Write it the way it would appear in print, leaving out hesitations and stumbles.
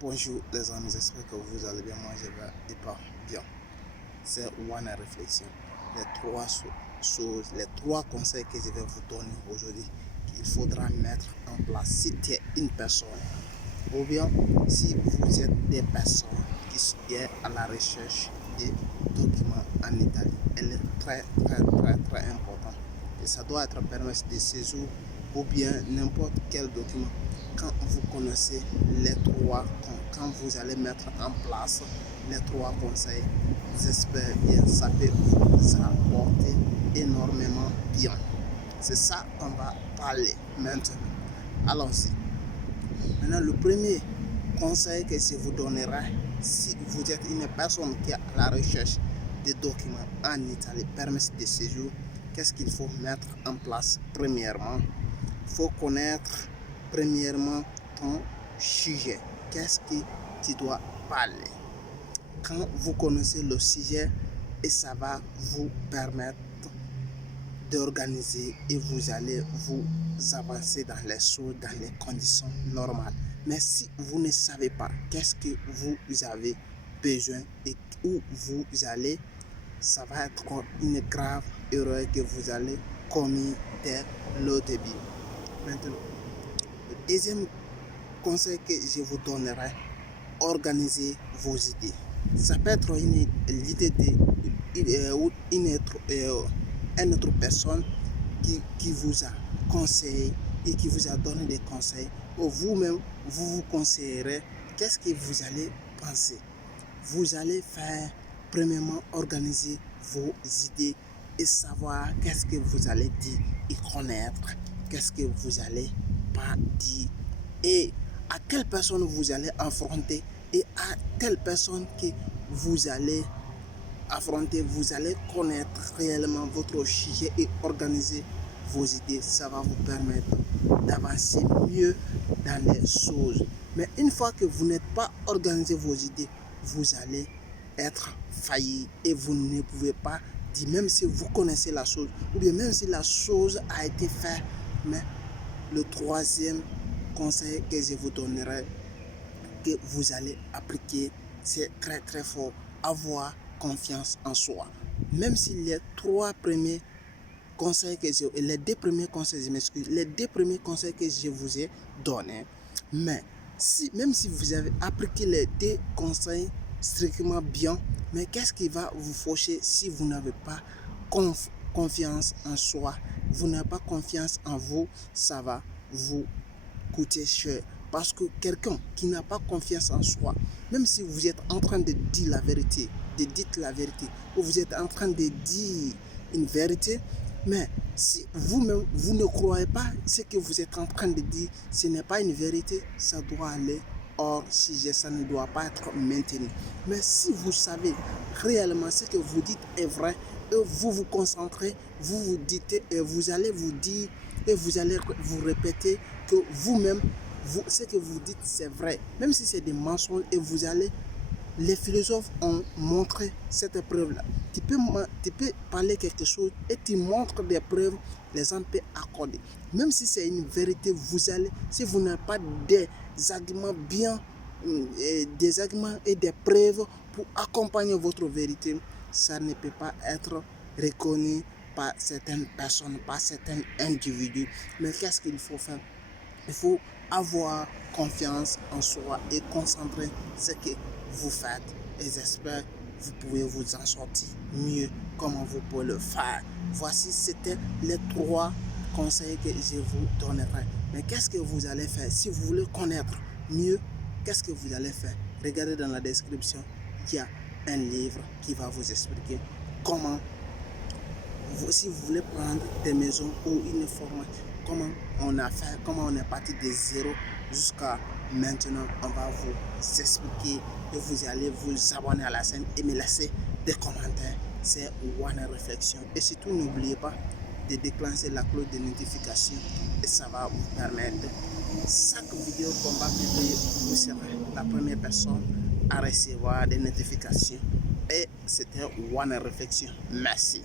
Bonjour les amis, j'espère que vous allez bien. Moi je vais pas bien. C'est One Réflexion. Les trois choses, les trois conseils que je vais vous donner aujourd'hui qu'il faudra mettre en place si tu es une personne ou bien si vous êtes des personnes qui sont à la recherche des documents en Italie. Elle est très importante et ça doit être permis de séjour ou bien n'importe quel document. Quand vous connaissez les trois, quand vous allez mettre en place les trois conseils, j'espère bien ça peut vous apporter énormément bien. C'est ça qu'on va parler maintenant. Allons-y. Maintenant, le premier conseil que je vous donnerai, si vous êtes une personne qui est à la recherche des documents en Italie, permis de séjour, qu'est-ce qu'il faut mettre en place? Premièrement, il faut connaître premièrement ton sujet. Qu'est-ce que tu dois parler? Quand vous connaissez le sujet, et ça va vous permettre d'organiser et vous allez vous avancer dans les choses, dans les conditions normales. Mais si vous ne savez pas qu'est-ce que vous avez besoin et où vous allez, ça va être une grave erreur que vous allez commettre dès le début. Maintenant, le deuxième conseil que je vous donnerai, organisez vos idées. Ça peut être l'idée d'une autre personne qui vous a conseillé et qui vous a donné des conseils, ou vous-même, vous conseillerez qu'est-ce que vous allez penser. Vous allez faire, premièrement, organiser vos idées et savoir qu'est-ce que vous allez dire et connaître qu'est-ce que vous allez pas dire et à quelle personne vous allez affronter et à telle personne que vous allez affronter, vous allez connaître réellement votre sujet et organiser vos idées. Ça va vous permettre d'avancer mieux dans les choses. Mais une fois que vous n'êtes pas organisé vos idées, vous allez être failli et vous ne pouvez pas dire, même si vous connaissez la chose, ou bien même si la chose a été faite. Mais le troisième conseil que je vous donnerai, que vous allez appliquer, c'est très fort. Avoir confiance en soi. Même si les trois premiers conseils que les deux premiers conseils, les deux premiers conseils que je vous ai donnés, mais même si vous avez appliqué les deux conseils strictement bien, mais qu'est-ce qui va vous faucher si vous n'avez pas confiance en soi, vous n'avez pas confiance en vous, ça va vous coûter cher. Parce que quelqu'un qui n'a pas confiance en soi, même si vous êtes en train de dire la vérité, ou vous êtes en train de dire une vérité, mais si vous-même, vous ne croyez pas ce que vous êtes en train de dire, ce n'est pas une vérité, ça doit aller hors sujet, ça ne doit pas être maintenu. Mais si vous savez réellement ce que vous dites est vrai, et vous vous concentrez, vous vous dites et vous allez vous dire et vous allez vous répéter que vous-même, ce que vous dites c'est vrai, même si c'est des mensonges, et vous allez, les philosophes ont montré cette preuve-là. Tu peux parler quelque chose et tu montres des preuves, les gens peuvent accorder. Même si c'est une vérité, vous allez, si vous n'avez pas des arguments bien, des arguments et des preuves pour accompagner votre vérité, ça ne peut pas être reconnu par certaines personnes, par certains individus. Mais qu'est-ce qu'il faut faire? Il faut avoir confiance en soi et concentrer ce que vous faites. Et j'espère que vous pouvez vous en sortir mieux. Comment vous pouvez le faire? Voici, c'était les trois conseils que je vous donnerai. Mais qu'est-ce que vous allez faire? Si vous voulez connaître mieux, qu'est-ce que vous allez faire? Regardez dans la description, il y a un livre qui va vous expliquer comment, si vous voulez prendre des maisons ou une formation, comment on a fait, comment on est parti de zéro jusqu'à maintenant. On va vous expliquer et vous allez vous abonner à la chaîne et me laisser des commentaires. C'est One Réflexion. Et surtout, n'oubliez pas de déclencher la cloche de notification et ça va vous permettre, chaque vidéo qu'on va publier, vous serez la première personne à recevoir des notifications. Et c'était One Réflexion. Merci.